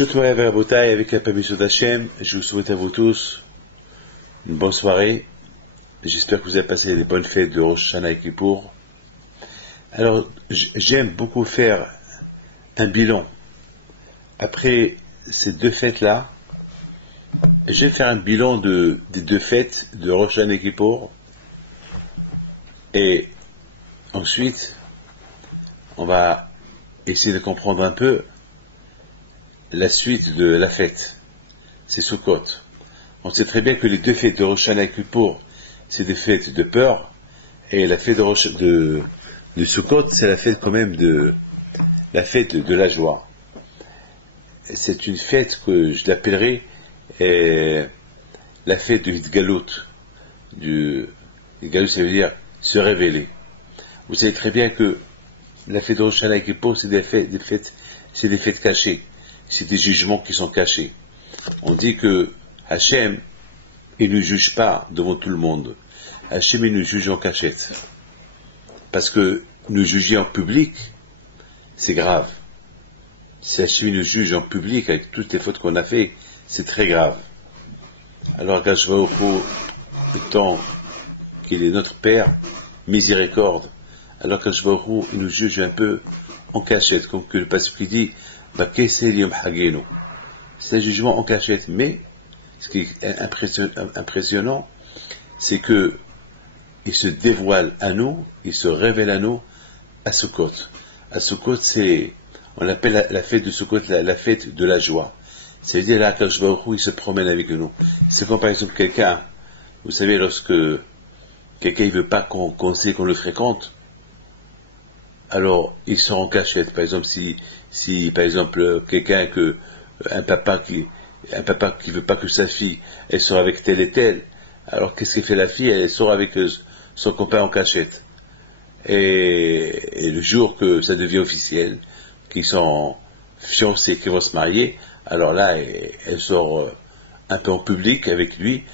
Shukmaya Verabotay, avec la permission d'Hachem, je vous souhaite à vous tous une bonne soirée. J'espère que vous avez passé des bonnes fêtes de Rosh Hashanah et Kippour. Alors, j'aime beaucoup faire un bilan. Après ces deux fêtes-là, je vais faire un bilan des deux fêtes de Rosh Hashanah et Kippour. Et ensuite, on va essayer de comprendre un peu la suite de la fête. C'est Sukkot. On sait très bien que les deux fêtes de Rosh Hashanah et Kippour, c'est des fêtes de peur, et la fête de Sukkot, c'est la fête quand même la fête de la joie. C'est une fête que je l'appellerai la fête de Hitgalut. Hitgalut, ça veut dire se révéler. Vous savez très bien que la fête de Rosh Hashanah et Kippour, c'est des fêtes cachées. C'est des jugements qui sont cachés. On dit que Hachem, il ne juge pas devant tout le monde. Hachem, il nous juge en cachette. Parce que nous juger en public, c'est grave. Si Hachem nous juge en public avec toutes les fautes qu'on a fait, c'est très grave. Alors, Gashvaoku, étant qu'il est notre Père, miséricorde, alors Gashvaoku, il nous juge un peu en cachette, comme que le pasteur dit, c'est un jugement en cachette, mais ce qui est impressionnant, c'est que il se dévoile à nous, il se révèle à nous à Sukkot. À Sukkot, on appelle la fête de Sukkot la fête de la joie. C'est-à-dire là, qu'Akadosh Baruch Hu, il se promène avec nous. C'est comme par exemple quelqu'un, vous savez, lorsque quelqu'un ne veut pas qu'on sait qu'on le fréquente, alors il sort en cachette. Par exemple, si par exemple quelqu'un un papa qui veut pas que sa fille elle sort avec tel et tel, alors qu'est-ce qu'elle fait la fille? Elle sort avec son copain en cachette. Et le jour que ça devient officiel, qu'ils sont fiancés, qu'ils vont se marier, alors là elle sort un peu en public avec lui,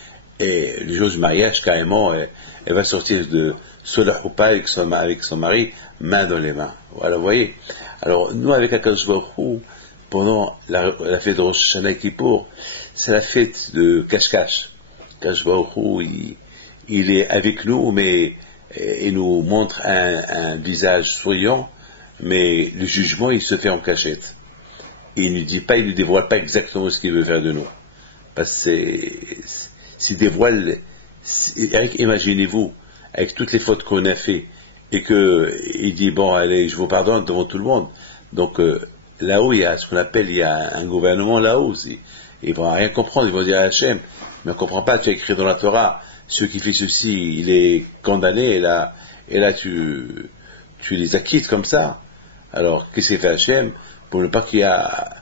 et le jour du mariage carrément elle va sortir de Solah Choupa avec son mari, main dans les mains. Voilà, vous voyez. Alors, nous, avec Akadosh Baruch Hu, pendant la fête de Rosh Hashanah et Kippour, c'est la fête de cache-cache. Akadosh Baruch Hu, il est avec nous, mais il nous montre un visage souriant, mais le jugement, il se fait en cachette. Il ne dit pas, il ne dévoile pas exactement ce qu'il veut faire de nous. Parce que s'il dévoile, imaginez-vous, avec toutes les fautes qu'on a fait, et il dit, bon, allez, je vous pardonne devant tout le monde. Donc, là-haut, il y a ce qu'on appelle, il y a un gouvernement là-haut aussi. Ils vont rien comprendre, ils vont dire à Hachem, mais on ne comprend pas, tu as écrit dans la Torah, ceux qui fait ceci, il est condamné, et là tu les acquittes comme ça. Alors, qu'est-ce qu'il fait Hachem? Pour ne pas qu'il y a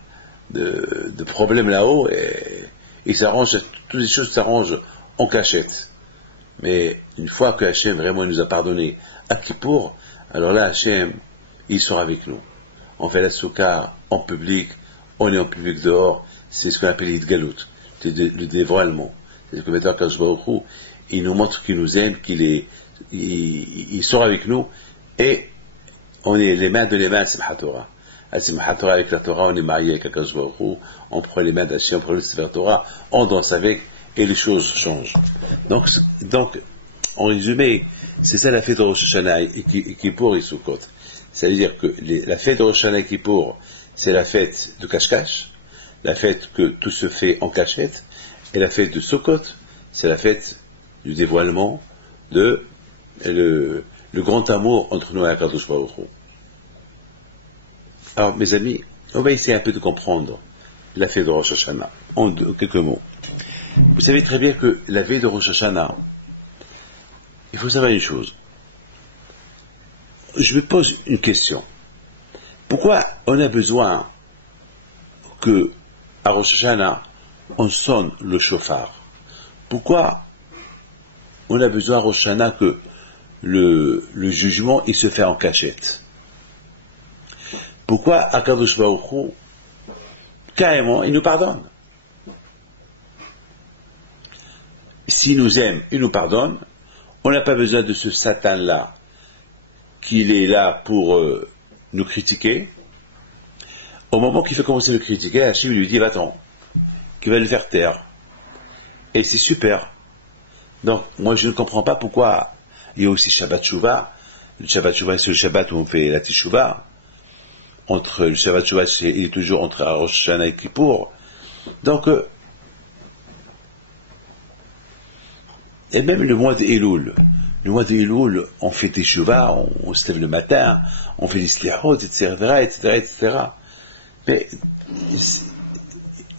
de problème là-haut, et toutes les choses s'arrangent en cachette. Mais une fois que Hachem vraiment nous a pardonné à Kippour, alors là Hachem, il sera avec nous. On fait la soukha en public, on est en public dehors, c'est ce qu'on appelle l'Hitgalut, le dévoilement. C'est ce que maintenant Akadosh Baruch Hu, il nous montre qu'il nous aime, il sera avec nous, et on est les mains de les mains à Simchat Torah. À Simchat Torah, avec la Torah, on est marié avec Akadosh Baruch Hu, on prend les mains d'Hachem, on prend le Sefer Torah, on danse avec, et les choses changent. Donc, en résumé, c'est ça la fête de Rosh Hashanah et Kippour et Sukkot. C'est-à-dire que la fête de Rosh Hashanah et Kippour, c'est la fête de cache-cache, la fête que tout se fait en cachette, et la fête de Sukkot, c'est la fête du dévoilement de le grand amour entre nous et Akadosh Baruch Hu. Alors, mes amis, on va essayer un peu de comprendre la fête de Rosh Hashanah, en quelques mots. Vous savez très bien que la veille de Rosh Hashanah, il faut savoir une chose. Je me pose une question. Pourquoi on a besoin que, à Rosh Hashanah, on sonne le chauffard? Pourquoi on a besoin à Rosh Hashanah que le jugement, il se fait en cachette? Pourquoi Akadosh Baruch Hu, carrément, il nous pardonne? S'il nous aime, il nous pardonne. On n'a pas besoin de ce Satan-là, qu'il est là pour nous critiquer. au moment qu'il fait commencer de le critiquer, Hachem lui dit va-t'en, qu'il va le faire taire. Et c'est super. Donc, moi je ne comprends pas pourquoi il y a aussi Shabbat Shuvah. Le Shabbat Shuvah, c'est le Shabbat où on fait la Teshuvah. Entre le Shabbat Shuvah, il est toujours entre Rosh Hashanah et Kippour. Donc, et même le mois d'Elul. Le mois d'Elul, on fait Teshuvah, on se lève le matin, on fait les Sliachot, etc., etc. Mais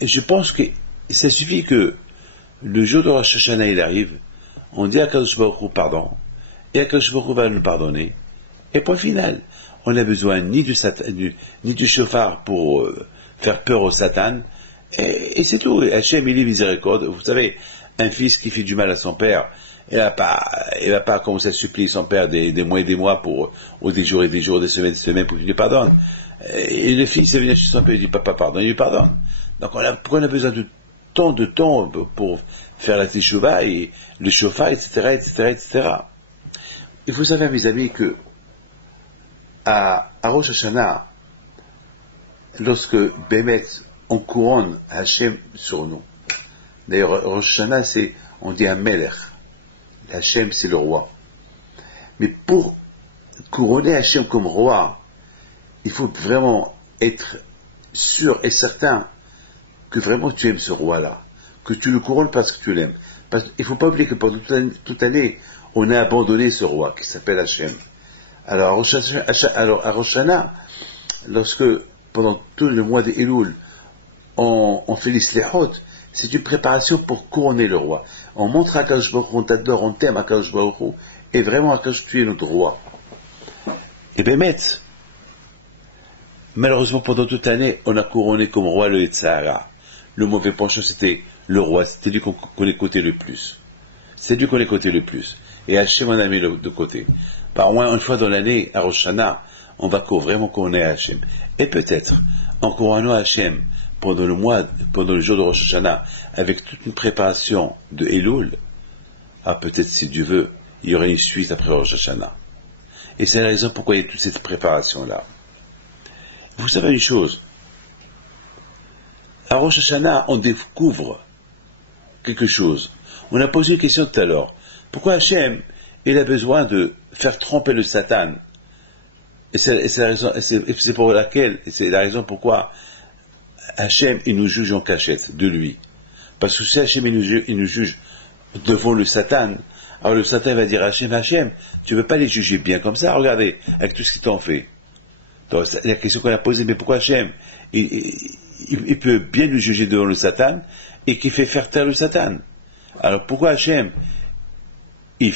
je pense que ça suffit que le jour de Rosh Hashanah il arrive, on dit à Kadosh Baruch Hu pardon, et à Kadosh Baruch Hu va nous pardonner, et point final. On n'a besoin ni du shofar pour faire peur au Satan, et c'est tout. Hachem il est miséricorde. Vous savez, un fils qui fait du mal à son père, il va pas commencer à supplier son père des mois et des mois ou des jours et des jours, des semaines pour qu'il lui pardonne. Et le fils, il vient chez son père, il dit papa pardonne, il lui pardonne. Donc pourquoi on a besoin de tant de temps pour faire la teshuvah et le shofar, etc. Il faut savoir, mes amis, que à Rosh Hashanah, lorsque Bémet, on couronne Hachem sur nous. D'ailleurs, Rosh Hashanah, on dit un Melech. Hachem, c'est le roi. Mais pour couronner Hachem comme roi, il faut vraiment être sûr et certain que vraiment tu aimes ce roi-là, que tu le couronnes parce que tu l'aimes. Il ne faut pas oublier que pendant toute l'année, on a abandonné ce roi qui s'appelle Hachem. Alors à Rosh Hashanah, lorsque pendant tout le mois d'Elul, on fait les Sliachot, c'est une préparation pour couronner le roi. On montre à Akadosh Baruch Hu, on t'adore, on t'aime Akadosh Baruch Hu, et vraiment Akadosh, tu es notre roi. Et Bémet, malheureusement pendant toute l'année, on a couronné comme roi le Yetzirah. Le mauvais penchant, c'était le roi, c'était lui qu'on écoutait le plus. C'est lui qu'on écoutait le plus. Et Hachem en a mis de côté. Par au moins une fois dans l'année, à Rosh Hashanah, on va vraiment couronner Hachem. Et peut-être, en couronnant Hachem, pendant le jour de Rosh Hashanah, avec toute une préparation de Elul, peut-être si Dieu veut, il y aurait une suite après Rosh Hashanah. Et c'est la raison pourquoi il y a toute cette préparation-là. Vous savez une chose, à Rosh Hashanah, on découvre quelque chose. On a posé une question tout à l'heure. Pourquoi Hachem, il a besoin de faire tromper le Satan? Et c'est la raison pourquoi Hachem, il nous juge en cachette de lui. Parce que si Hachem, il nous juge devant le Satan, alors le Satan va dire à Hachem, tu ne veux pas les juger bien comme ça, regardez, avec tout ce qu'ils t'ont fait. Donc, la question qu'on a posée, mais pourquoi Hachem, il peut bien nous juger devant le Satan, et qu'il fait faire taire le Satan? Alors pourquoi Hachem, il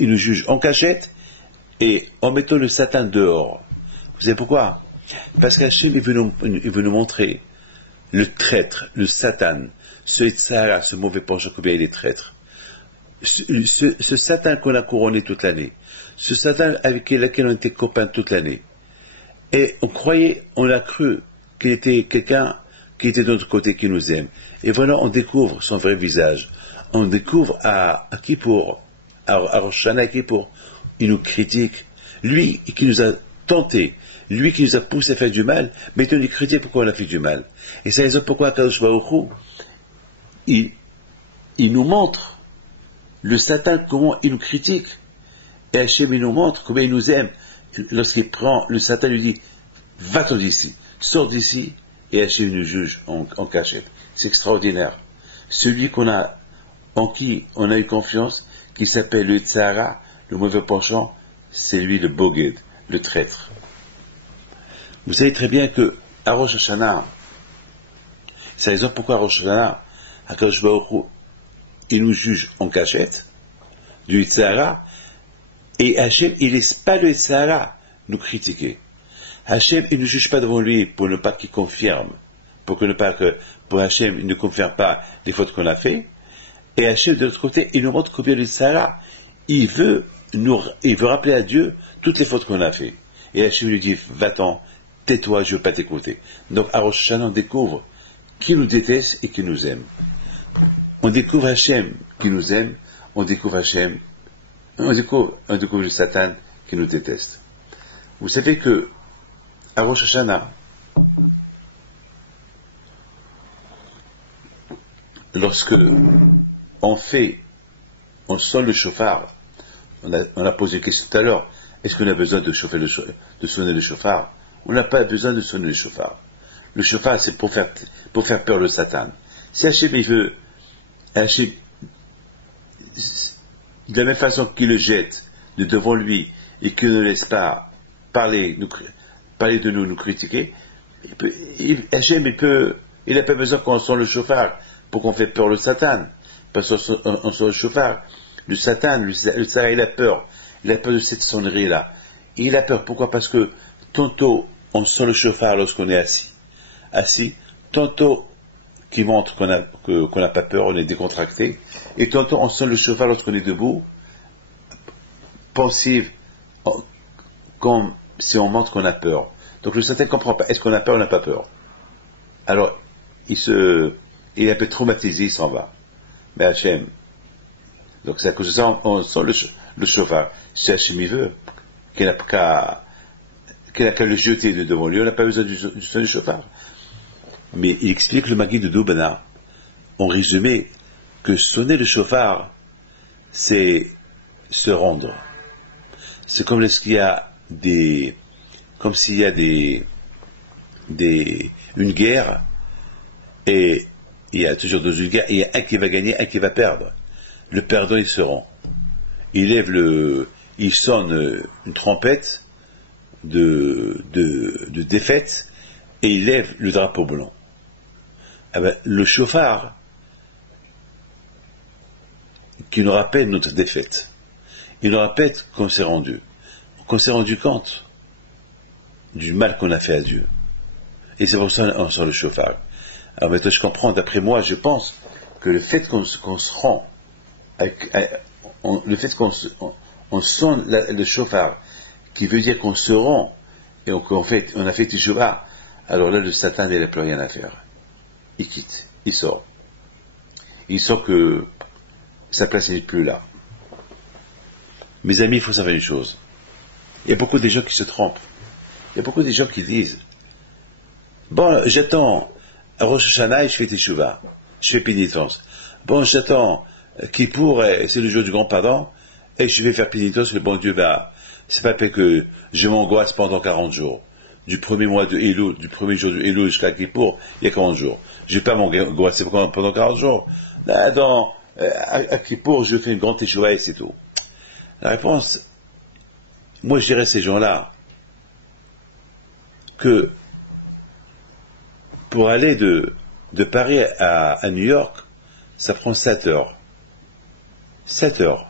nous juge en cachette, et en mettant le Satan dehors? Vous savez pourquoi? Parce qu'Hachem, il veut nous montrer le traître, le Satan, ce Yetzirah, ce mauvais penchant, combien il est traître. Ce Satan qu'on a couronné toute l'année, ce Satan avec lequel on était copains toute l'année. Et on a cru qu'il était quelqu'un qui était de notre côté, qui nous aime. Et voilà, on découvre son vrai visage. On découvre à Kippour, à Rosh Hashanah Kippour, il nous critique. Lui qui nous a tentés, lui qui nous a poussé à faire du mal, mais il nous critique pourquoi on a fait du mal. Et c'est la raison pourquoi Kadosh Baruch Hu, il nous montre le Satan, comment il nous critique. Et Hachem, il nous montre combien il nous aime. Lorsqu'il prend, le Satan lui dit, va-t'en d'ici, sors d'ici, et Hachem nous juge en cachette. C'est extraordinaire. Celui en qui on a eu confiance, qui s'appelle le Yetzirah, le mauvais penchant, c'est lui le Boged, le traître. Vous savez très bien que à Rosh Hashanah, c'est la raison pourquoi à Rosh Hashanah, Akadosh Baruch Hu, il nous juge en cachette, du Yetzirah, et Hachem, il laisse pas le Yetzirah nous critiquer. Hachem, il ne juge pas devant lui pour ne pas qu'il confirme, pour Hachem, il ne confirme pas les fautes qu'on a fait, et Hachem, de l'autre côté, il nous montre combien le Yetzirah, il veut rappeler à Dieu toutes les fautes qu'on a fait. Et Hachem lui dit, va-t'en, tais-toi, je ne veux pas t'écouter. Donc, à Rosh Hashanah, on découvre qui nous déteste et qui nous aime. On découvre Hachem qui nous aime, on découvre le Satan qui nous déteste. Vous savez que, à Rosh Hashanah, lorsque on sonne le chauffard, on a posé une question tout à l'heure, est-ce qu'on a besoin de sonner le chauffard? On n'a pas besoin de sonner le chauffard. Le chauffard, c'est pour faire peur le Satan. Si Hachem, il veut, Hachem, de la même façon qu'il le jette de devant lui et qu'il ne laisse pas parler de nous critiquer, Hachem, il n'a pas besoin qu'on sonne le chauffard pour qu'on fait peur le Satan. Parce qu'on sonne le chauffard, le Satan, il a peur. Il a peur de cette sonnerie-là. Et il a peur. Pourquoi? Parce que tantôt, on sonne le chauffard lorsqu'on est assis, tantôt qui montre qu'on n'a pas peur, on est décontracté, et tantôt on sonne le chauffard lorsqu'on est debout, pensif, comme si on montre qu'on a peur. Donc le Satan ne comprend pas, est-ce qu'on a peur ou on n'a pas peur? Alors, il est un peu traumatisé, il s'en va. Mais Hachem, donc c'est à cause de ça, on sonne le chauffard. Si Hachem il veut, qu'il n'a qu'à le jeter de devant lui, on n'a pas besoin du sonner le chauffard. Mais il explique le Maguide de Doubana, en résumé, que sonner le chauffard, c'est se rendre. C'est comme s'il y a une guerre, et il y a toujours dans une guerre, et il y a un qui va gagner, un qui va perdre. Le perdant, il se rend. Il sonne une trompette de défaite, et il lève le drapeau blanc. Ah ben, le chauffard qui nous rappelle notre défaite, il nous rappelle qu'on s'est rendu compte du mal qu'on a fait à Dieu. Et c'est pour ça qu'on sort le chauffard. Alors maintenant je comprends, d'après moi, je pense que le fait qu'on se rend, le fait qu'on sonne le chauffard, qui veut dire qu'on se rend, et on a fait Teshuvah, alors là le Satan il n'a plus rien à faire. Il quitte, il sort. Il sent que sa place n'est plus là. Mes amis, il faut savoir une chose. Il y a beaucoup de gens qui se trompent. Il y a beaucoup de gens qui disent, bon, j'attends à Rosh Hashanah et je fais Teshuvah, je fais pénitence. Bon, j'attends Kippour, c'est le jour du grand pardon, et je vais faire pénitence, le bon Dieu, c'est pas fait que je m'angoisse pendant 40 jours. Du premier mois de Elul, du premier jour de Elul jusqu'à Kippour, il y a 40 jours. Je ne vais pas m'angoisser pendant 40 jours. Là, à Kippour, je fais une grande Teshuvah et c'est tout. La réponse, moi je dirais à ces gens-là, que pour aller de Paris à New York, ça prend 7 heures. 7 heures.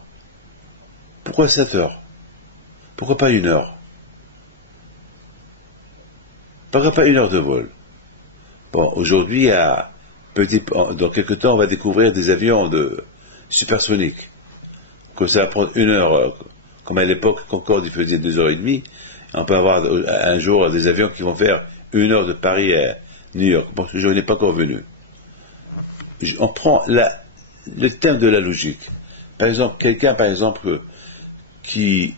Pourquoi 7 heures? Pourquoi pas 1 heure? Pourquoi pas 1 heure de vol? Bon, aujourd'hui, dans quelques temps, on va découvrir des avions supersoniques. Que ça va prendre 1 heure, comme à l'époque, Concorde, il faisait 2h30. On peut avoir un jour des avions qui vont faire 1 heure de Paris à New York. Bon, je n'ai pas encore venu. On prend le thème de la logique. Par exemple, quelqu'un, qui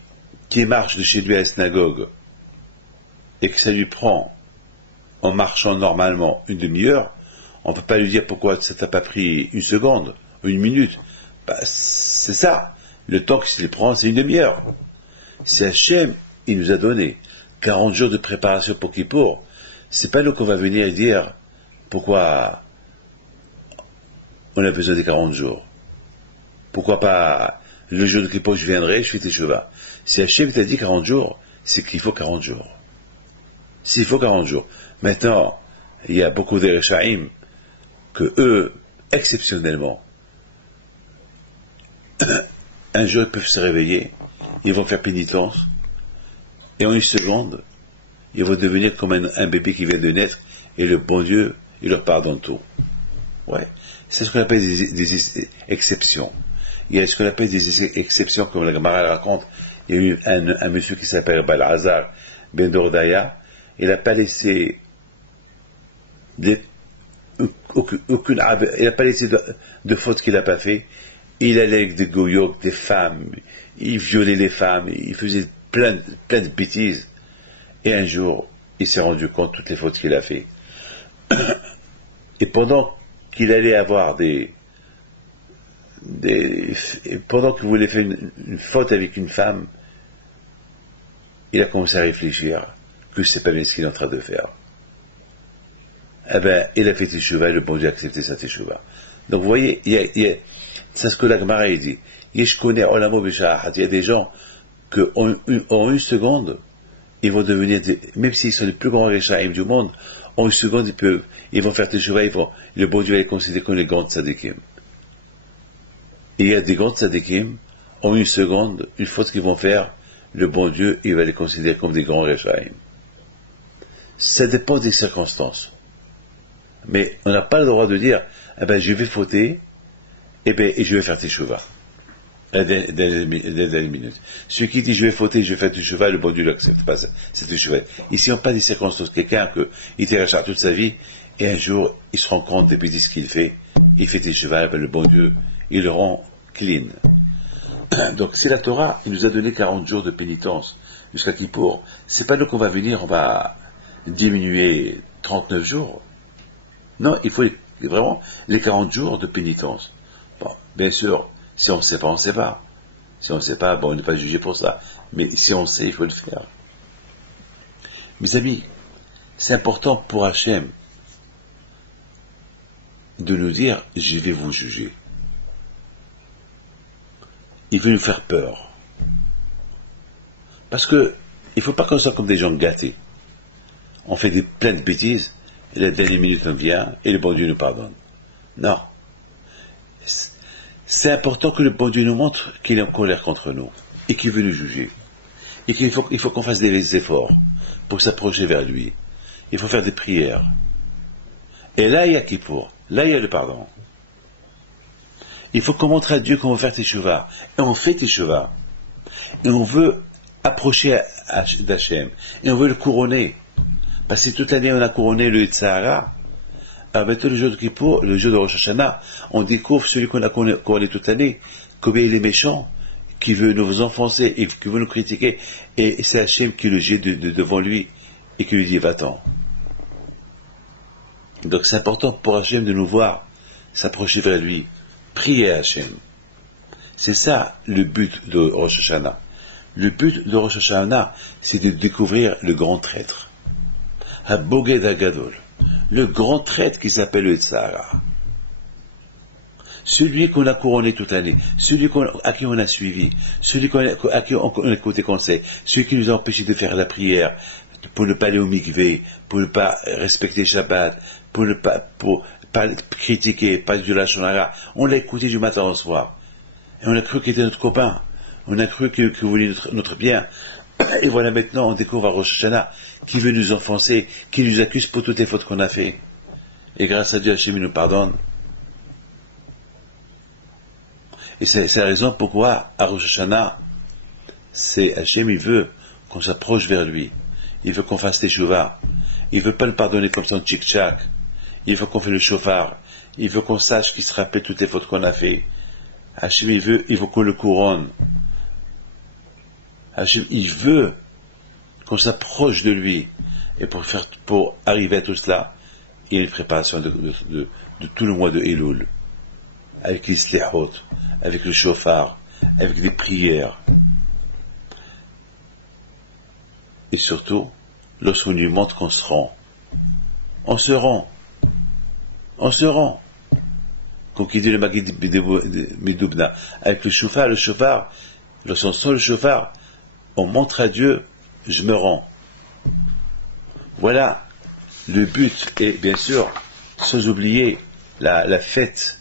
marche de chez lui à la synagogue, et que ça lui prend, en marchant normalement, 1 demi-heure, on ne peut pas lui dire pourquoi ça t'a pas pris 1 seconde, ou 1 minute. C'est ça. Le temps qu'il prend, c'est 1 demi-heure. C'est Hachem, il nous a donné 40 jours de préparation pour Kippour. C'est pas nous qu'on va venir dire pourquoi on a besoin des 40 jours. Pourquoi pas le jour de Kippour je viendrai, je fais Teshuvah. Si Hachem t'a dit 40 jours, c'est qu'il faut 40 jours. S'il faut 40 jours. Maintenant, il y a beaucoup de Rechaim que eux, exceptionnellement, un jour ils peuvent se réveiller, ils vont faire pénitence, et en 1 seconde, ils vont devenir comme un bébé qui vient de naître, et le bon Dieu, il leur pardonne tout. Ouais. C'est ce qu'on appelle des exceptions. Il y a ce qu'on appelle des exceptions, comme la Gemara raconte. Il y a eu un monsieur qui s'appelle Balazar Ben Dordaya. Il n'a pas laissé il n'a pas laissé de faute qu'il n'a pas fait. Il allait avec des goyoks, des femmes, il violait les femmes, il faisait plein de bêtises. Et un jour, il s'est rendu compte de toutes les fautes qu'il a fait. Et pendant qu'il allait avoir pendant qu'il voulait faire une faute avec une femme, il a commencé à réfléchir que c'est pas bien ce qu'il est en train de faire. Eh ben, il a fait teshuva, et le bon Dieu a accepté sa teshuva. Donc vous voyez, c'est ce que la Gemara dit. Il y a des gens qu'en une seconde, ils vont devenir, même s'ils sont les plus grands Réchaïm du monde, en une seconde, ils vont faire teshuva, le bon Dieu va les considérer comme les grands tzadikim. Et il y a des grands tzadikim, en une seconde, une faute qu'ils vont faire, le bon Dieu, il va les considérer comme des grands Réchaïm. Ça dépend des circonstances. Mais on n'a pas le droit de dire, eh ben, je vais fauter, et je vais faire teshuva. Dès les minutes. Celui qui dit, je vais fauter, je vais faire teshuva, le bon Dieu l'accepte pas, c'est teshuva. Ici, on parle des circonstances. Quelqu'un qui était rachat toute sa vie, et un jour, il se rend compte des bêtises qu'il fait, il fait teshuva, le bon Dieu, il le rend clean. Donc, si la Torah, il nous a donné 40 jours de pénitence, jusqu'à Kippour, c'est pas nous qu'on va venir, on va diminuer 39 jours. Non, il faut vraiment les 40 jours de pénitence. Bon, bien sûr, si on ne sait pas, on ne sait pas. Si on ne sait pas, bon, on n'est pas jugé pour ça. Mais si on sait, il faut le faire. Mes amis, c'est important pour Hachem de nous dire, je vais vous juger. Il veut nous faire peur. Parce que, il ne faut pas qu'on soit comme des gens gâtés. On fait plein de bêtises, et la dernière minute on vient, et le bon Dieu nous pardonne. Non. C'est important que le bon Dieu nous montre qu'il est en colère contre nous, et qu'il veut nous juger. Et qu'il faut qu'on fasse des efforts pour s'approcher vers lui. Il faut faire des prières. Et là, il y a Kippour. Là, il y a le pardon. Il faut qu'on montre à Dieu qu'on veut faire teshuva. Et on fait teshuva. Et on veut approcher d'Hachem. Et on veut le couronner. Parce que toute l'année, on a couronné le Yitzhara. Alors maintenant, le jour de Kippour, le jour de Rosh Hashanah, on découvre celui qu'on a couronné toute l'année, combien il est méchant, qui veut nous enfoncer et qui veut nous critiquer. Et c'est Hachem qui le jette devant lui et qui lui dit, va-t'en. Donc c'est important pour Hachem de nous voir s'approcher vers lui. Prier à Hachem. C'est ça le but de Rosh Hashanah. Le but de Rosh Hashanah, c'est de découvrir le grand traître. Haboged Agadol. Le grand traître qui s'appelle le Yitzhara. Celui qu'on a couronné toute l'année, celui à qui on a suivi, celui à qui on a écouté conseil, celui qui nous a empêché de faire la prière, pour ne pas aller au mikvé, pour ne pas respecter Shabbat, pour ne pas critiquer, pas du lachon hara. On l'a écouté du matin au soir. Et on a cru qu'il était notre copain. On a cru qu'il voulait notre bien. Et voilà maintenant, on découvre à Rosh Hashanah qui veut nous enfoncer, qui nous accuse pour toutes les fautes qu'on a fait. Et grâce à Dieu, Hachem nous pardonne. Et c'est la raison pourquoi, à Rosh Hashanah, Hachem, il veut qu'on s'approche vers lui. Il veut qu'on fasse teshuva. Il veut pas le pardonner comme ça en tchic-tchac. Il veut qu'on fasse le chauffard. Il veut qu'on sache qu'il se rappelle toutes les fautes qu'on a fait. Hachem, il veut qu'on le couronne. Hachem, il veut qu'on s'approche de lui. Et pour arriver à tout cela, il y a une préparation de tout le mois de Elul. Avec les slihot, avec le chauffard, avec des prières. Et surtout, lorsqu'on lui montre qu'on se rend. On se rend. Comme qui dit le Maggid Midoubna. Avec le chauffard, lorsqu'on sent le chauffard, on montre à Dieu, je me rends. Voilà le but. Et bien sûr, sans oublier la fête,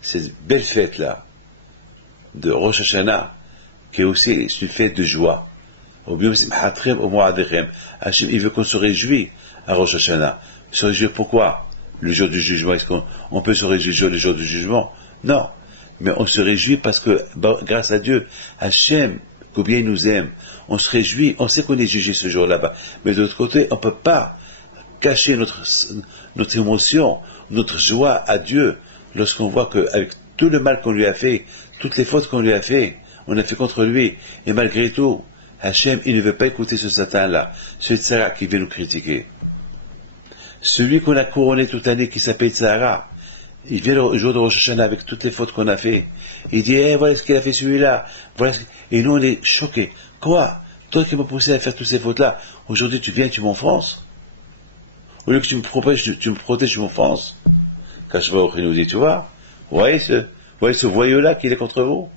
cette belle fête-là, de Rosh Hashanah, qui est aussi une fête de joie. Hachem, il veut qu'on se réjouisse à Rosh Hashanah. Se réjouir pourquoi? Le jour du jugement, est-ce qu'on peut se réjouir le jour du jugement? Non. Mais on se réjouit parce que, grâce à Dieu, Hachem, combien il nous aime, on se réjouit, on sait qu'on est jugé ce jour-là-bas. Mais de l'autre côté, on ne peut pas cacher notre émotion, notre joie à Dieu, lorsqu'on voit qu'avec tout le mal qu'on lui a fait, toutes les fautes qu'on lui a fait, on a fait contre lui, et malgré tout, Hachem, il ne veut pas écouter ce Satan-là, ce Tzara qui vient nous critiquer. Celui qu'on a couronné toute l'année, qui s'appelle Tzara, il vient le jour de Rosh Hashanah avec toutes les fautes qu'on a fait. Il dit, voilà ce qu'il a fait celui-là. Et nous, on est choqués. Quoi? Toi qui m'as poussé à faire toutes ces fautes-là, aujourd'hui tu viens et tu m'enfonces? Au lieu que tu me protèges, tu m'enfonces. Kashba il nous dit, tu vois, vous voyez ce voyou-là qui est contre vous?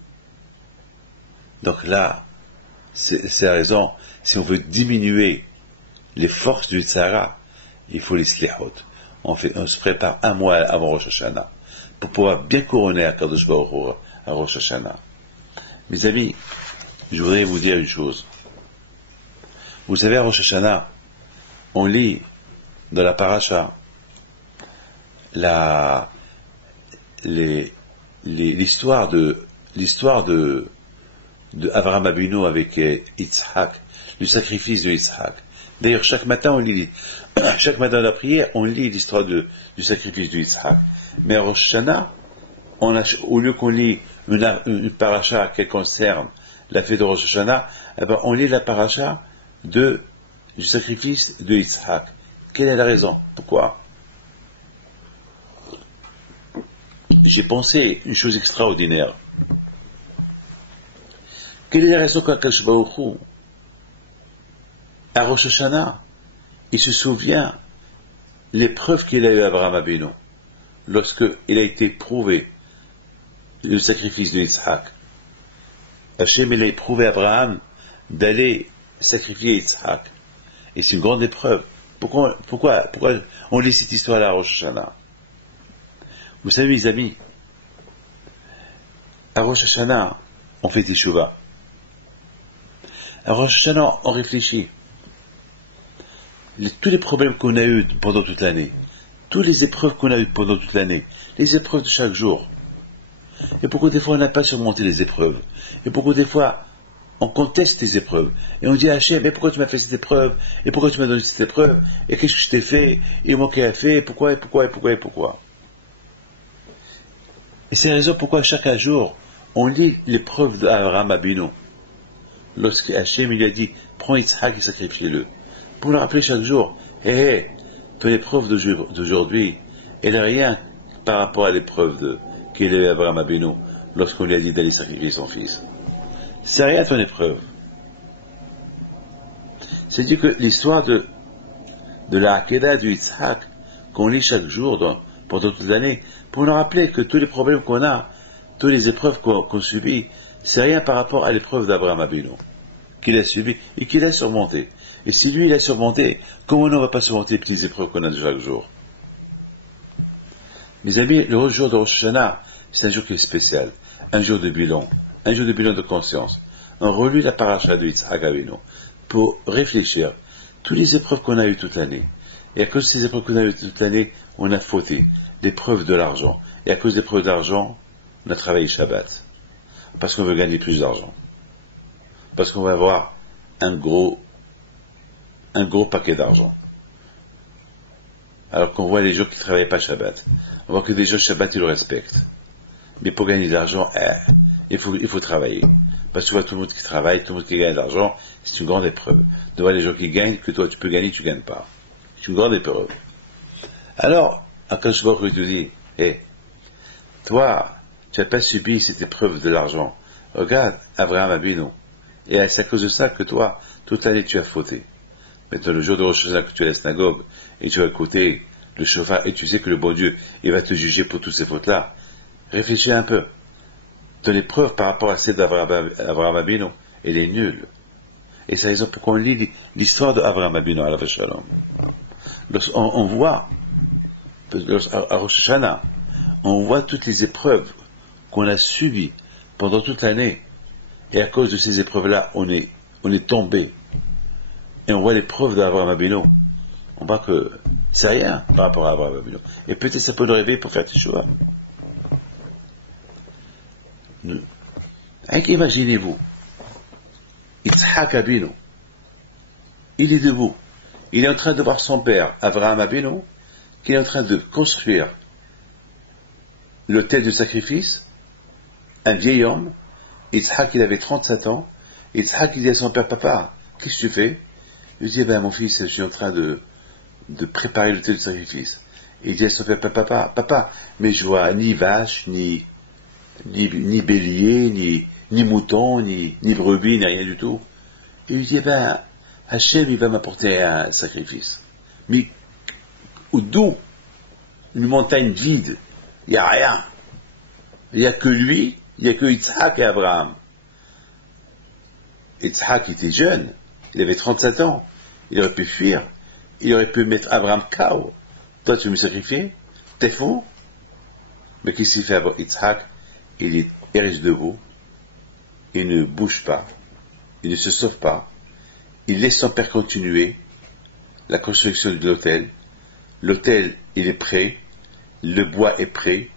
Donc là, c'est la raison, si on veut diminuer les forces du Tzara, il faut les slihot. On se prépare un mois avant Rosh Hashanah pour pouvoir bien couronner à Kadosh Baruch Hu à Rosh Hashanah. Mes amis, je voudrais vous dire une chose. Vous savez, à Rosh Hashanah, on lit dans la paracha l'histoire de Abraham Avinu avec Yitzhak, le sacrifice de Yitzhak. D'ailleurs, chaque matin dans la prière, on lit l'histoire du sacrifice de Yitzhak. Mais à Rosh Hashanah, au lieu qu'on lit une paracha qui concerne la fête de Rosh Hashanah, on lit la paracha du sacrifice de Yitzhak. Quelle est la raison? Pourquoi? J'ai pensé une chose extraordinaire. Quelle est la raison qu'Akadosh Baruch Hu, à Rosh Hashanah, il se souvient l'épreuve qu'il a eu à Abraham Avinu, lorsqu'il a été prouvé le sacrifice de Yitzhak. Hachem, il a éprouvé à Abraham d'aller sacrifier Yitzhak. Et c'est une grande épreuve. Pourquoi on lit cette histoire-là à Rosh Hashanah? Vous savez, mes amis, à Rosh Hashanah, on fait teshuva. À Rosh Hashanah, on réfléchit. Tous les problèmes qu'on a eus pendant toute l'année, toutes les épreuves qu'on a eues pendant toute l'année, les épreuves de chaque jour. Et pourquoi des fois on n'a pas surmonté les épreuves? Et pourquoi des fois on conteste les épreuves? Et on dit à Hachem, mais pourquoi tu m'as fait cette épreuve? Et pourquoi tu m'as donné cette épreuve? Et qu'est-ce que je t'ai fait? Et moi qui ai fait? Pourquoi? Et c'est la raison pourquoi chaque jour, on lit l'épreuve d'Abraham Avinu. Lorsque Hachem il a dit, prends Yitzhak et sacrifie-le. Pour le rappeler chaque jour, ton épreuve d'aujourd'hui, elle n'est rien par rapport à l'épreuve qu'il a eu Abraham Avinu, lorsqu'on lui a dit d'aller sacrifier son fils. C'est rien ton épreuve. C'est-à-dire que l'histoire de la Hakeda du Yitzhak, qu'on lit chaque jour pendant toute l'année, pour nous rappeler que tous les problèmes qu'on a, toutes les épreuves qu'on subit, c'est rien par rapport à l'épreuve d'Abraham Avinu, qu'il a subi et qu'il a surmonté. Et si lui il a surmonté, comment nous on ne va pas surmonter les petites épreuves qu'on a de chaque jour? Mes amis, le jour de Rosh Hashanah, c'est un jour qui est spécial, un jour de bilan de conscience. On relit la paracha de Yitzhak Avinu pour réfléchir toutes les épreuves qu'on a eues toute l'année. Et à cause de ces épreuves qu'on a eues toute l'année, on a fauté. L'épreuve de l'argent. Et à cause des épreuves d'argent, on a travaillé Shabbat. Parce qu'on veut gagner plus d'argent. Parce qu'on va avoir un gros paquet d'argent. Alors qu'on voit les gens qui ne travaillent pas Shabbat. On voit que des gens Shabbat, ils le respectent. Mais pour gagner de l'argent, il faut travailler. Parce que tu vois tout le monde qui travaille, tout le monde qui gagne de l'argent, c'est une grande épreuve. De voir les gens qui gagnent, que toi tu peux gagner, tu ne gagnes pas. C'est une grande épreuve. Alors, Akadosh Baruch Hu te dit, toi, tu n'as pas subi cette épreuve de l'argent. Regarde Abraham Avinu. Et c'est à cause de ça que toi, toute l'année tu as fauté. Maintenant, le jour de Rosh Hashanah que tu es à la synagogue, et tu vas écouter le shofar, et tu sais que le bon Dieu, il va te juger pour toutes ces fautes-là. Réfléchis un peu. Ton épreuve par rapport à celle d'Abraham Avinu, elle est nulle. Et c'est la raison pourquoi on lit l'histoire d'Abraham Avinu à la Shalom. On voit, à Rosh Hashanah, on voit toutes les épreuves qu'on a subies pendant toute l'année, et à cause de ces épreuves-là, on est tombé. Et on voit l'épreuve d'Abraham Avinu. On voit que c'est rien par rapport à Abraham Avinu. Et peut-être ça peut nous réveiller pour faire teshuva. Imaginez-vous, Yitzhak Avinu, il est debout, il est en train de voir son père, Abraham Avinu, qui est en train de construire l'autel de sacrifice, un vieil homme, Yitzhak il avait 37 ans, Yitzhak, il dit à son père, papa, qu'est-ce que tu fais? Il dit, mon fils, je suis en train de préparer l'autel de sacrifice. Il dit à son père, papa, mais je vois ni vache, ni bélier, ni mouton, ni brebis, ni rien du tout. Et il dit, Hachem, il va m'apporter un sacrifice. Mais d'où? Une montagne vide. Il n'y a rien. Il n'y a que lui, il n'y a que Yitzhak et Abraham. Yitzhak était jeune, il avait 37 ans. Il aurait pu fuir. Il aurait pu mettre Abraham KO. Toi, tu veux me sacrifier? T'es fou? Mais qu'est-ce qu'il fait Yitzhak? Il reste debout. Il ne bouge pas. Il ne se sauve pas. Il laisse son père continuer la construction de l'autel. L'autel, il est prêt. Le bois est prêt.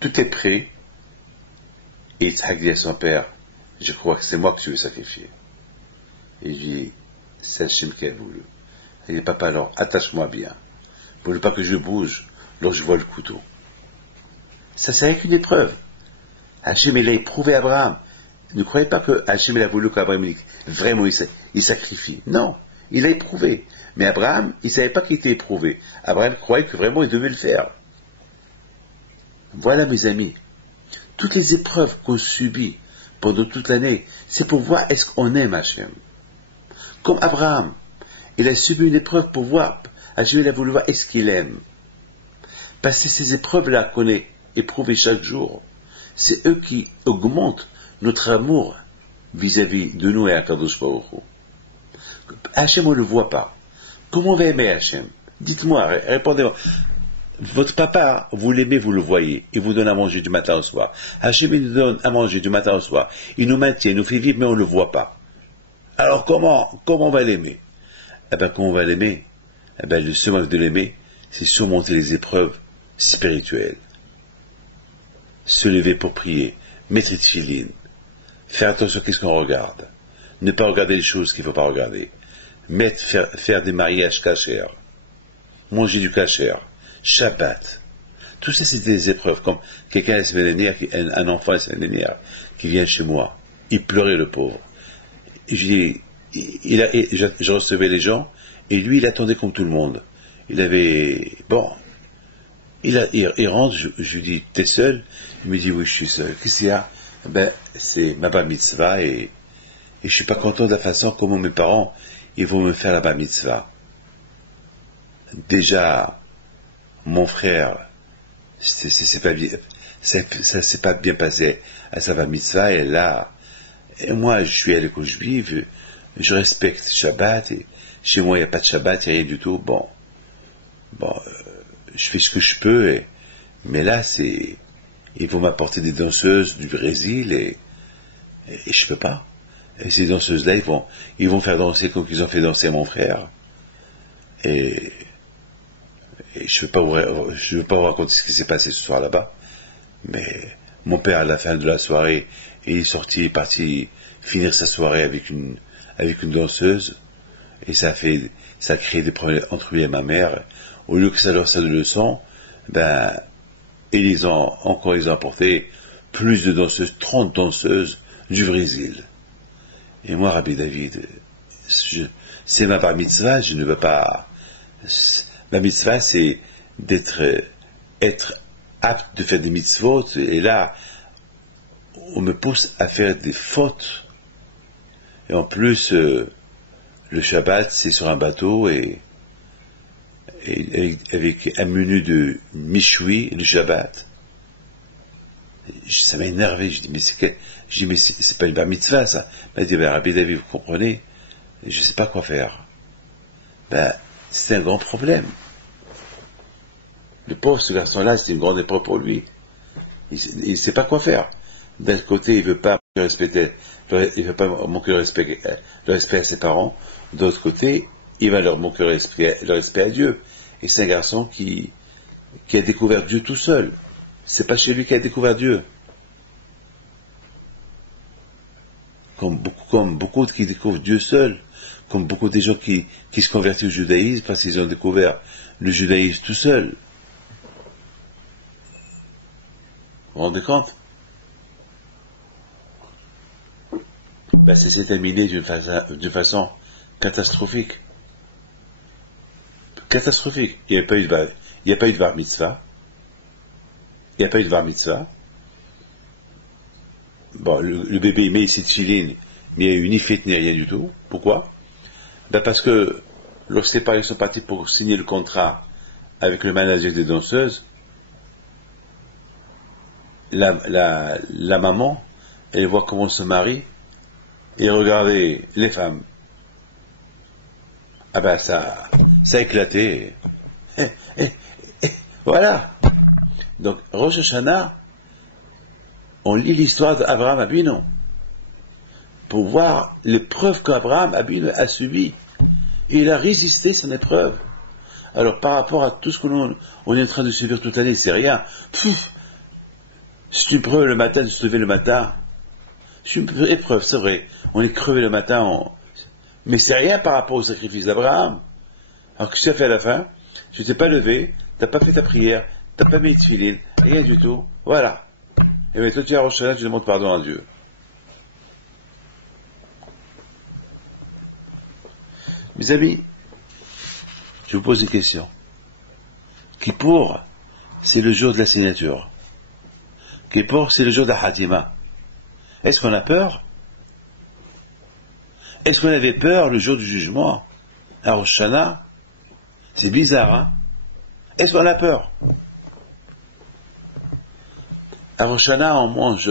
Tout est prêt. Et Yitzhak dit à son père, je crois que c'est moi que tu veux sacrifier. Et il dit, c'est Hachem qui a voulu. Il dit, papa, alors attache-moi bien. Pour ne pas que je bouge lorsque je vois le couteau. Ça, c'est avec une épreuve. Hachem, il a éprouvé Abraham. Ne croyez pas que Hachem, il a voulu qu'Abraham, vraiment, il sacrifie. Non, il a éprouvé. Mais Abraham, il ne savait pas qu'il était éprouvé. Abraham croyait que vraiment il devait le faire. Voilà, mes amis. Toutes les épreuves qu'on subit pendant toute l'année, c'est pour voir est-ce qu'on aime Hachem. Comme Abraham, il a subi une épreuve pour voir, Hachem, il a voulu voir est-ce qu'il aime. Parce que ces épreuves-là qu'on est éprouvées chaque jour, c'est eux qui augmentent notre amour vis-à-vis de nous et à Kadosh Baruch Hu. Hachem, on ne le voit pas. Comment on va aimer Hachem? Dites-moi, répondez-moi. Votre papa, vous l'aimez, vous le voyez. Il vous donne à manger du matin au soir. Hachem, il nous donne à manger du matin au soir. Il nous maintient, il nous fait vivre, mais on ne le voit pas. Alors comment on va l'aimer? Comment on va l'aimer? Le seul moyen de l'aimer, c'est surmonter les épreuves spirituelles. Se lever pour prier, mettre les tefilines, faire attention à ce qu'on regarde, ne pas regarder les choses qu'il ne faut pas regarder, faire des mariages cachers, manger du cacher, Shabbat. Tout ça, c'est des épreuves. Comme quelqu'un la semaine dernière, un enfant la semaine dernière, qui vient chez moi, il pleurait le pauvre. Je recevais les gens, et lui, il attendait comme tout le monde. Il rentre, je lui dis, t'es seul? Il me dit, oui, je suis seul. Qu'est-ce qu'il y a? C'est ma bar mitzvah, et je suis pas content de la façon comment mes parents, ils vont me faire la bar mitzvah. Déjà, mon frère, ça s'est pas bien passé à sa bar mitzvah, et moi, je suis à l'école juive, je respecte Shabbat, et chez moi, il n'y a pas de Shabbat, il n'y a rien du tout. Je fais ce que je peux, mais là, ils vont m'apporter des danseuses du Brésil, et je peux pas. Et ces danseuses-là, ils vont faire danser comme ils ont fait danser mon frère. Et je veux pas vous raconter ce qui s'est passé ce soir là-bas, mais mon père, à la fin de la soirée, il est parti finir sa soirée avec une danseuse, et ça a créé des problèmes entre lui et ma mère. Au lieu que ça leur serve de leçon, ils ont apporté plus de danseuses, 30 danseuses du Brésil. Et moi, Rabbi David, c'est ma bar mitzvah, je ne veux pas. Ma mitzvah, c'est être apte de faire des mitzvot, et là, on me pousse à faire des fautes. Et en plus, le Shabbat, c'est sur un bateau, et avec un menu de michoui, le Shabbat. Ça m'a énervé, je dis, mais c'est pas une bar mitzvah, ça. Il m'a dit, Rabbi David, vous comprenez, je sais pas quoi faire. C'est un grand problème. Le pauvre, ce garçon-là, c'est une grande épreuve pour lui. Il ne sait pas quoi faire. D'un côté, il veut pas manquer le respect à ses parents. D'autre côté, il va leur manquer le respect à Dieu. Et c'est un garçon qui a découvert Dieu tout seul. C'est pas chez lui qu'il a découvert Dieu. Comme beaucoup qui découvrent Dieu seul. Comme beaucoup des gens qui se convertissent au judaïsme parce qu'ils ont découvert le judaïsme tout seul. Vous vous rendez compte? ben, ça s'est terminé d'une façon catastrophique. Catastrophique. Il n'y a pas eu de bar mitzvah. Il n'y a pas eu de bar mitzvah. Bon, le bébé, il met ici de filine, mais il n'y a eu ni fête ni rien du tout. Pourquoi? Ben parce que lorsque ses parents sont partis pour signer le contrat avec le manager des danseuses, la maman, elle voit comment on se marie, et regardez les femmes. Ah ben ça a éclaté. Voilà. Donc, Rosh Hashanah, on lit l'histoire d'Abraham Abinu pour voir l'épreuve qu'Abraham Abinu a subie. Et il a résisté son épreuve. Alors, par rapport à tout ce qu'on est en train de subir toute l'année, c'est rien. C'est une épreuve le matin, de se lever le matin. C'est une épreuve, c'est vrai. On est crevé le matin, mais c'est rien par rapport au sacrifice d'Abraham. Alors, qu'est-ce que tu as fait à la fin? Tu t'es pas levé, t'as pas fait ta prière, t'as pas mis de filine, rien du tout. Voilà. Et bien, toi, tu es à Rosh Hashanah, tu demandes pardon à Dieu. Mes amis, je vous pose une question. Kippour, c'est le jour de la signature. Kippour, c'est le jour de la Hatima. Est-ce qu'on a peur? Est-ce qu'on avait peur le jour du jugement à Rosh Hashanah? C'est bizarre, hein? Est-ce qu'on a peur? À Rosh Hashanah, on mange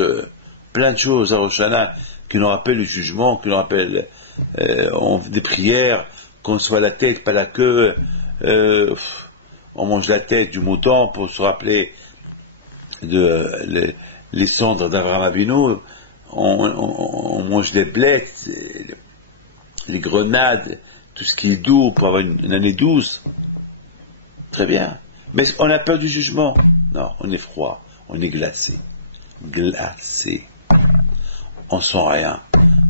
plein de choses à Rosh Hashanah qui nous rappellent le jugement, qui nous rappellent des prières, qu'on soit la tête, pas la queue. On mange la tête du mouton pour se rappeler les cendres d'Abraham Avinu. On mange les blettes, les grenades, tout ce qui est doux pour avoir une année douce. Très bien. Mais on a peur du jugement. Non, on est froid, on est glacé. Glacé. On sent rien.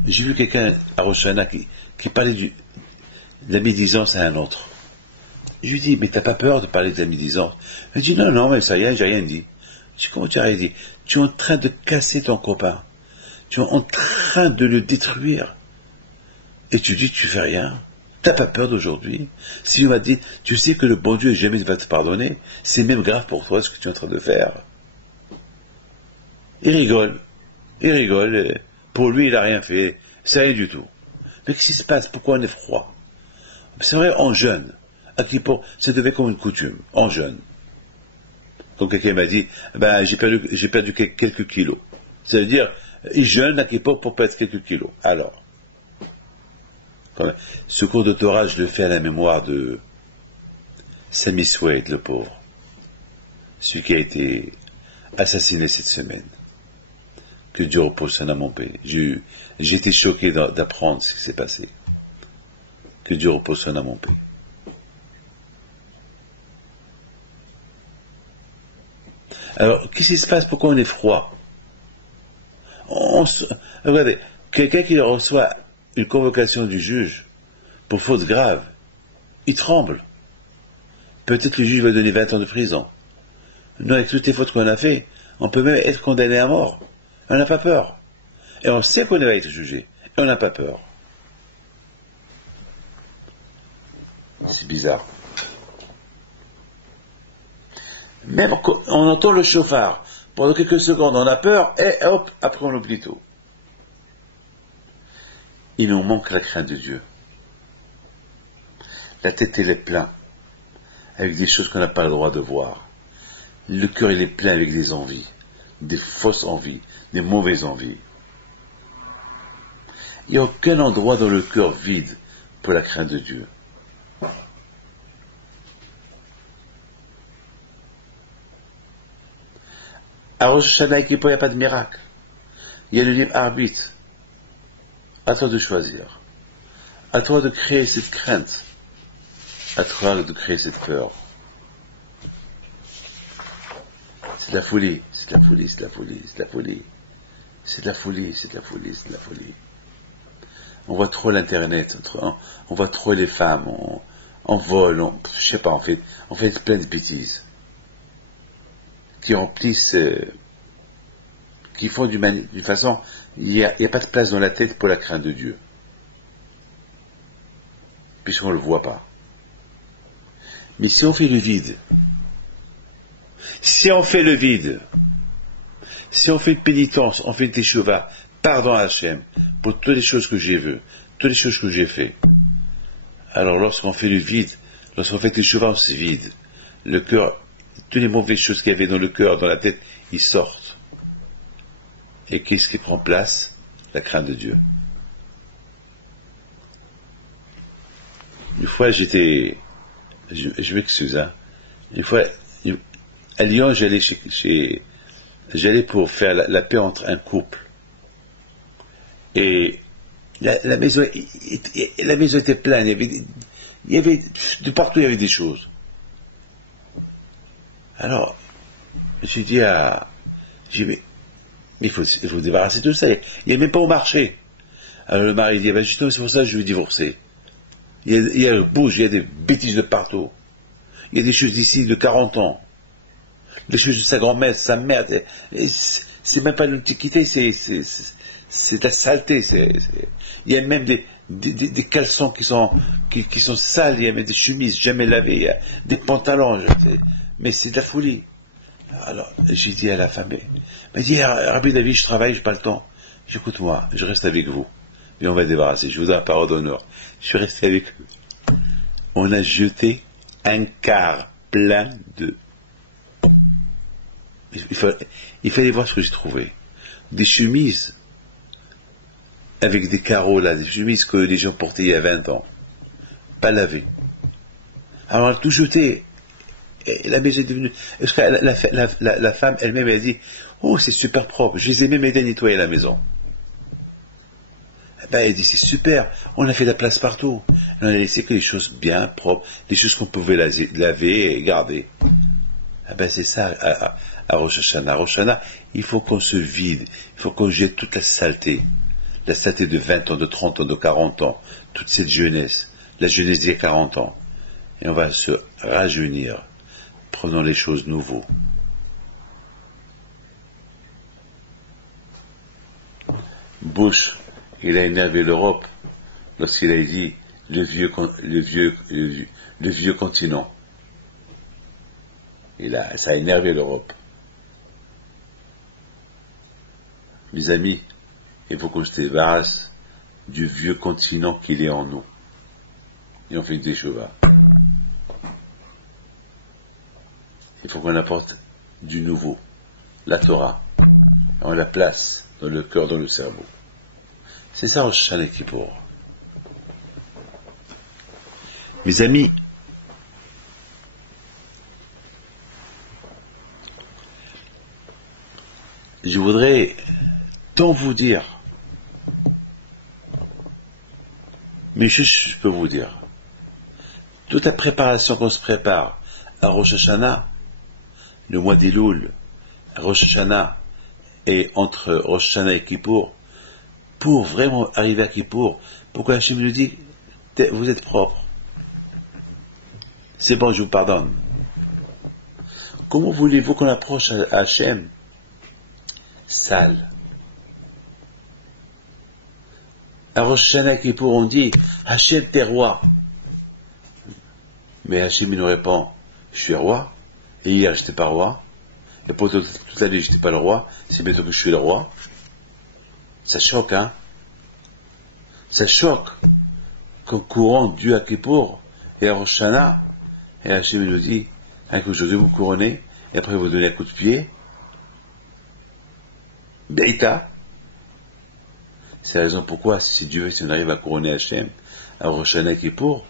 J'ai vu quelqu'un à Rosh Hashanah qui parlait de la médisance à un autre. Je lui dis, mais t'as pas peur de parler de la médisance? Il dit, non, mais ça y est, j'ai rien dit. Je dis, comment tu as rien dit? Tu es en train de casser ton copain. Tu es en train de le détruire. Et tu dis, tu fais rien. T'as pas peur d'aujourd'hui? Si on m'a dit, tu sais que le bon Dieu jamais ne va te pardonner, c'est même grave pour toi ce que tu es en train de faire. Il rigole. Pour lui, il n'a rien fait. C'est rien du tout. Mais qu'est-ce qui se passe? Pourquoi on est froid? C'est vrai, on jeûne. À Kippour, ça devait comme une coutume. On jeûne. Comme quelqu'un m'a dit, j'ai perdu quelques kilos. Ça veut dire, il jeûne à Kippour pour perdre quelques kilos. Alors, ce cours de Torah, je le fais à la mémoire de Sammy Swade, le pauvre. Celui qui a été assassiné cette semaine. Que Dieu repose son âme en paix. J'ai été choqué d'apprendre ce qui s'est passé. Que Dieu repose son âme en paix. Alors, qu'est-ce qui se passe? Pourquoi on est froid? Regardez, quelqu'un qui reçoit une convocation du juge pour faute grave, il tremble. Peut-être que le juge va donner 20 ans de prison. Nous, avec toutes les fautes qu'on a fait, on peut même être condamné à mort. On n'a pas peur. Et on sait qu'on va être jugé. Et on n'a pas peur. C'est bizarre. Même quand on entend le chauffard, pendant quelques secondes on a peur, et hop, après on oublie tout. Il nous manque la crainte de Dieu. La tête elle est pleine, avec des choses qu'on n'a pas le droit de voir. Le cœur il est plein avec des envies, des fausses envies, des mauvaises envies. Il n'y a aucun endroit dans le cœur vide pour la crainte de Dieu. À Rosh Hashanah et Kippour, il n'y a pas de miracle. Il y a le libre arbitre. À toi de choisir. À toi de créer cette crainte. À toi de créer cette peur. C'est de la folie, c'est de la folie, c'est de la folie, c'est de la folie. C'est de la folie, c'est de la folie, c'est de la folie. On voit trop l'internet, on voit trop les femmes, on vole, je sais pas, on fait plein de bêtises qui remplissent qui font d'une façon, il n'y a pas de place dans la tête pour la crainte de Dieu, puisqu'on ne le voit pas. Mais si on fait le vide, si on fait une pénitence, on fait une teshuva, pardon à Hachem, pour toutes les choses que j'ai vues, toutes les choses que j'ai fait, alors lorsqu'on fait le vide, lorsqu'on fait teshuva, on se vide. Le cœur, toutes les mauvaises choses qu'il y avait dans le cœur, dans la tête, ils sortent. Et qu'est-ce qui prend place? La crainte de Dieu. Une fois, je m'excuse, hein. Une fois, à Lyon, j'allais pour faire la paix entre un couple. Et la maison était pleine. De partout, il y avait des choses. Alors, je dis mais il faut débarrasser de tout ça. Il n'y a même pas au marché. Alors le mari dit, justement, c'est pour ça que je veux divorcer. Il y a bouge, il y a des bêtises de partout. Il y a des choses d'ici de 40 ans. Des choses de sa grand-mère, de sa mère. C'est même pas l'antiquité, c'est de la saleté. Il y a même des caleçons qui sont sales, il y a même des chemises jamais lavées, il y a des pantalons, mais c'est de la folie. Alors, j'ai dit à la femme, elle m'a dit, Rabbi David, je travaille, j'ai pas le temps. J'écoute-moi, je reste avec vous. Et on va débarrasser, je vous donne la parole d'honneur. Je suis resté avec eux. On a jeté un quart plein de... Il fallait voir ce que j'ai trouvé. Des chemises avec des carreaux là, des chemises que les gens portaient il y a 20 ans. Pas lavées. Alors on a tout jeté. Et la maison est devenue... Parce que la femme elle-même elle a dit, oh c'est super propre, je les ai même aidés à nettoyer la maison. Elle dit c'est super, on a fait de la place partout. On a laissé que les choses bien propres, les choses qu'on pouvait laver et garder. C'est ça à Rosh Hashanah. À Rosh Hashanah, il faut qu'on se vide, il faut qu'on jette toute la saleté de 20 ans, de 30 ans, de 40 ans, toute cette jeunesse, la jeunesse des 40 ans. Et on va se rajeunir, prenons les choses nouveaux. Bush, il a énervé l'Europe lorsqu'il a dit le vieux continent. Ça a énervé l'Europe. Les amis, il faut qu'on se débarrasse du vieux continent qu'il est en nous. Et on fait des chevaux. Il faut qu'on apporte du nouveau, la Torah. On la place dans le cœur, dans le cerveau. C'est ça Rosh Hashanah Kippour. Mes amis, je voudrais tant vous dire, mais je peux vous dire, toute la préparation qu'on se prépare à Rosh Hashanah, le mois d'Elul, à Rosh Hashanah, et entre Rosh Hashanah et Kippour, pour vraiment arriver à Kippour, pourquoi Hachem nous dit, vous êtes propre, c'est bon, je vous pardonne. Comment voulez-vous qu'on approche à Hachem sale? À Rosh Hashanah Kippour, on dit Hachem t'es roi. Mais Hachem il nous répond, je suis roi, et hier j'étais pas roi, et pour toute l'année j'étais pas le roi, c'est bientôt que je suis le roi. Ça choque, hein? Ça choque qu'en courant Dieu à Kippour et à Rosh Hashanah, et Hachem nous dit, que je vais vous couronner, et après vous donner un coup de pied. Beïta. C'est la raison pourquoi, si Dieu veut, si on arrive à couronner Hachem, à Rosh Hashanah Kippour,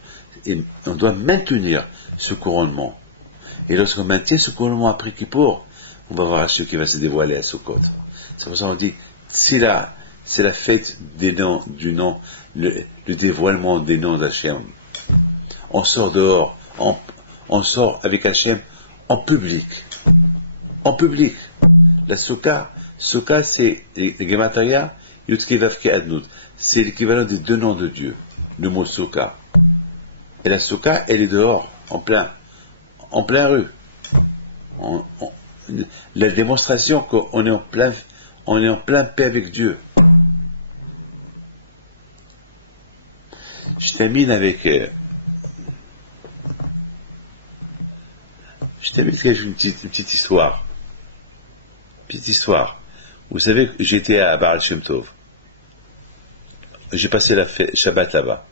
on doit maintenir ce couronnement. Et lorsqu'on maintient ce couronnement après Kippour, on va voir Hachem qui va se dévoiler à Sukkot. C'est pour ça qu'on dit, c'est la fête des noms, le dévoilement des noms d'Hachem. On sort dehors, on sort avec Hachem en public. En public. La Soukha, c'est les Gematria, Yudke Vavke Adnud. C'est l'équivalent des deux noms de Dieu, le mot Soukha. Et la Soukha, elle est dehors, en plein rue. La démonstration qu'on est en on est en plein paix avec Dieu. Je termine avec une petite histoire. Petite histoire. Vous savez, j'étais à Baal Shem Tov. J'ai passé la fête Shabbat là-bas.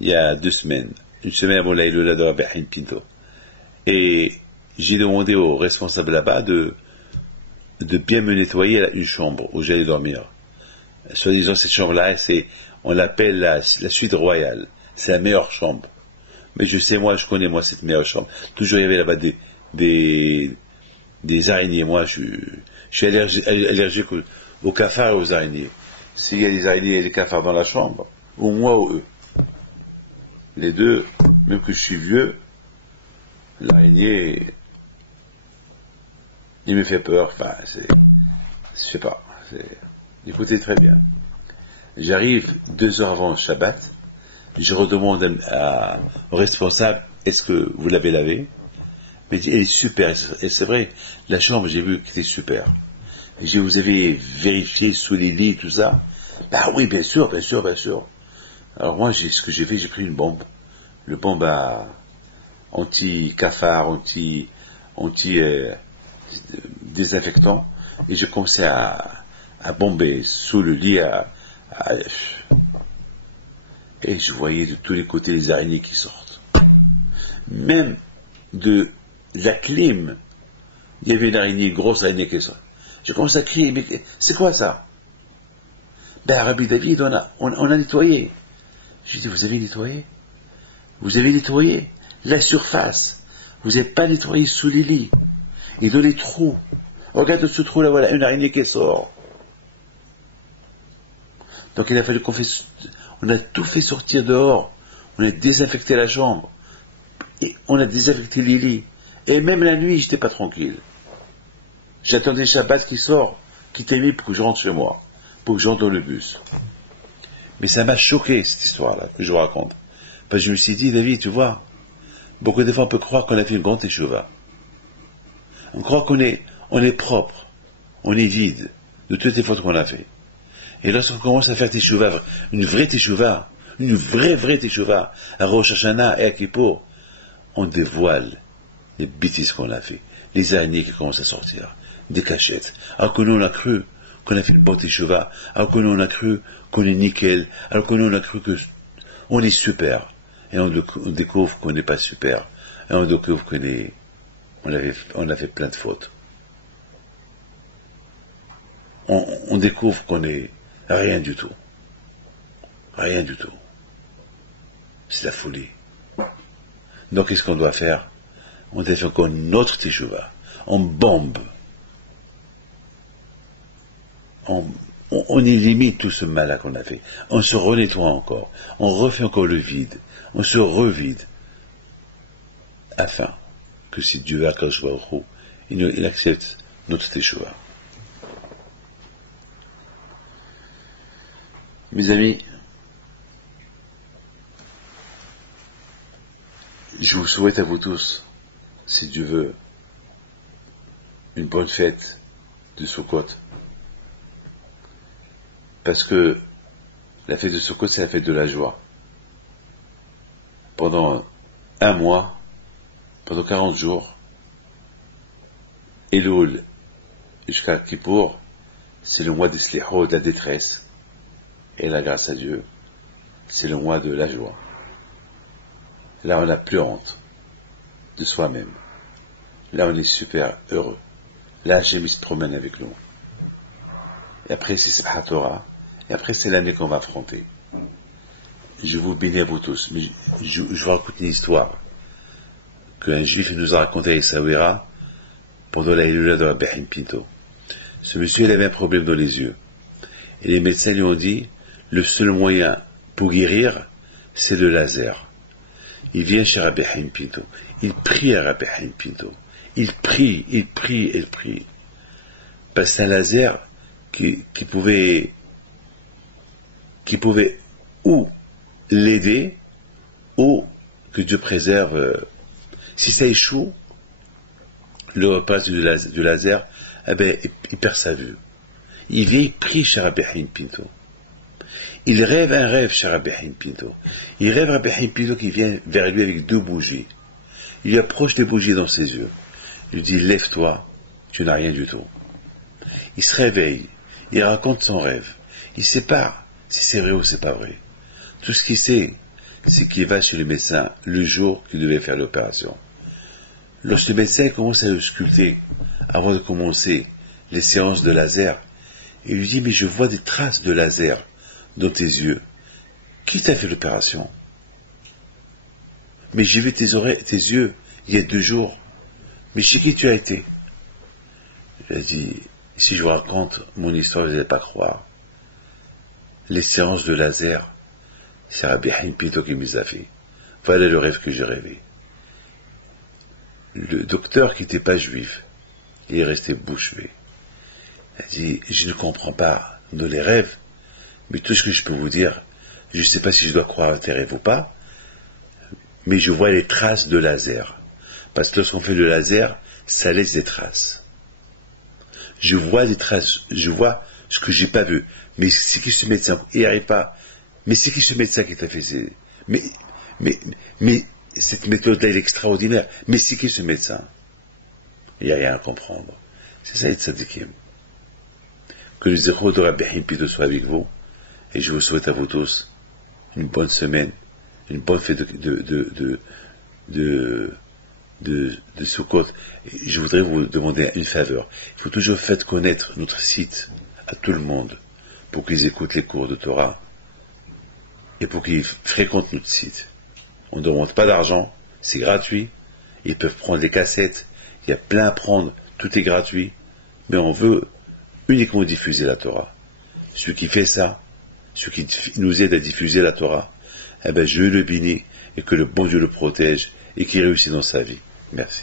Il y a 2 semaines. Une semaine avant l'Aïloula de Rabbi Haïm Pinto. Et j'ai demandé au responsable là-bas de bien me nettoyer une chambre où j'allais dormir. Soit disant, cette chambre-là, on l'appelle la suite royale. C'est la meilleure chambre. Mais je connais cette meilleure chambre. Toujours il y avait là-bas des araignées. Moi, je suis allergique aux cafards et aux araignées. S'il y a des araignées et des cafards dans la chambre, ou moi ou eux. Les deux, même que je suis vieux, l'araignée, il me fait peur. Enfin, je sais pas. Écoutez très bien. J'arrive 2 heures avant le Shabbat. Je redemande au responsable, est-ce que vous l'avez lavé? Mais il dit, elle est super. Et c'est vrai, la chambre, j'ai vu qu'elle était super. Et je dis, vous avez vérifié sous les lits, tout ça? Bah oui, bien sûr. Alors moi, ce que j'ai fait, j'ai pris une bombe. Le bombe anti-cafard, désinfectant. Et j'ai commencé à bomber sous le lit. Et je voyais de tous les côtés les araignées qui sortent. Même de la clim, il y avait une grosse araignée qui sort. J'ai commencé à crier, mais c'est quoi ça? Ben, Rabbi David, on a nettoyé. J'ai dit, vous avez nettoyé? Vous avez nettoyé la surface. Vous n'avez pas nettoyé sous les lits. Et dans les trous. Regarde ce trou là, voilà, une araignée qui sort. Donc il a fallu on a tout fait sortir dehors. On a désinfecté la chambre. Et on a désinfecté les lits. Et même la nuit, j'étais pas tranquille. J'attendais Shabbat qui sort, qui t'aimait pour que je rentre chez moi. Pour que j'entre dans le bus. Mais ça m'a choqué, cette histoire-là, que je vous raconte. Parce que je me suis dit, David, tu vois, beaucoup de fois on peut croire qu'on a fait une grande teshuva. On croit qu'on est propre, on est vide de toutes les fautes qu'on a fait. Et lorsqu'on commence à faire teshuva, une vraie teshuva, à Rosh Hashanah et à Kippour, on dévoile les bêtises qu'on a fait, les araignées qui commencent à sortir, des cachettes. Alors que nous on a cru qu'on a fait une bonne teshuva, alors que nous on a cru qu'on est nickel, alors que nous on a cru qu'on est super. Et on découvre qu'on n'est pas super. Et on découvre on a fait plein de fautes. On découvre qu'on est rien du tout. Rien du tout. C'est la folie. Donc qu'est-ce qu'on doit faire? On doit faire encore une autre teshuva. On bombe. On élimine tout ce mal-là qu'on a fait. On se renettoie encore. On refait encore le vide. On se revide. Afin que si Dieu a Akadosh Baruch Hu, il accepte notre teshuva. Mes amis, je vous souhaite à vous tous, si Dieu veut, une bonne fête de Sukkot. Parce que la fête de Sukkot, c'est la fête de la joie. Pendant 1 mois, pendant 40 jours, Elul jusqu'à Kippour, c'est le mois des Slichot, de la détresse. Et la grâce à Dieu, c'est le mois de la joie. Là, on n'a plus honte de soi-même. Là, on est super heureux. Là, Hachem se promène avec nous. Et après, c'est Simchat Torah. Et après, c'est l'année qu'on va affronter. Je vous bénis à vous tous. Mais je vous raconte une histoire qu'un juif nous a raconté à Essaouira pendant la Hilula de Rabbi Haïm Pinto. Ce monsieur, il avait un problème dans les yeux. Et les médecins lui ont dit, le seul moyen pour guérir, c'est le laser. Il vient chez Rabbi Haïm Pinto. Il prie à Rabbi Haïm Pinto. Il prie. Parce que c'est un laser qui pouvait ou l'aider, ou que Dieu préserve. Si ça échoue, le repas du laser, eh ben, il perd sa vue. Il vient, il prie chez Rabbi Haïm Pinto. Il rêve un rêve chez Rabbi Haïm Pinto. Il rêve Rabbi Haïm Pinto qui vient vers lui avec 2 bougies. Il lui approche des bougies dans ses yeux. Il lui dit, lève-toi, tu n'as rien du tout. Il se réveille, il raconte son rêve. Il sait pas si c'est vrai ou c'est pas vrai. Tout ce qu'il sait, c'est qu'il va chez le médecin le jour qu'il devait faire l'opération. Lorsque le médecin commence à le sculpter, avant de commencer les séances de laser, il lui dit, mais je vois des traces de laser dans tes yeux. Qui t'a fait l'opération? Mais j'ai vu tes yeux il y a 2 jours. Mais chez qui tu as été? Il a dit, si je vous raconte mon histoire, vous n'allez pas croire. Les séances de laser, c'est Rabbi Haïm Pinto qui me les a fait. Voilà le rêve que j'ai rêvé. Le docteur qui n'était pas juif, il est resté bouche bée. Il a dit, je ne comprends pas dans les rêves, mais tout ce que je peux vous dire, je ne sais pas si je dois croire à tes rêves ou pas, mais je vois les traces de laser. Parce que lorsqu'on fait le laser, ça laisse des traces. Je vois des traces, je vois ce que j'ai pas vu. Mais c'est qui ce médecin? Il n'y arrive pas. Mais c'est qui ce médecin qui t'a fait mais cette méthode-là est extraordinaire. Mais c'est qui ce médecin? Il n'y a rien à comprendre. C'est ça, être tzadikim. Que le zéro de Rabbi Haïm Pinto soit avec vous. Et je vous souhaite à vous tous une bonne semaine, une bonne fête de Sukkot. Et je voudrais vous demander une faveur. Il faut toujours faire connaître notre site à tout le monde pour qu'ils écoutent les cours de Torah et pour qu'ils fréquentent notre site. On ne demande pas d'argent, c'est gratuit. Ils peuvent prendre les cassettes, il y a plein à prendre, tout est gratuit. Mais on veut uniquement diffuser la Torah. Celui qui fait ça, celui qui nous aide à diffuser la Torah, eh ben je le bénis et que le bon Dieu le protège et qu'il réussisse dans sa vie. Merci.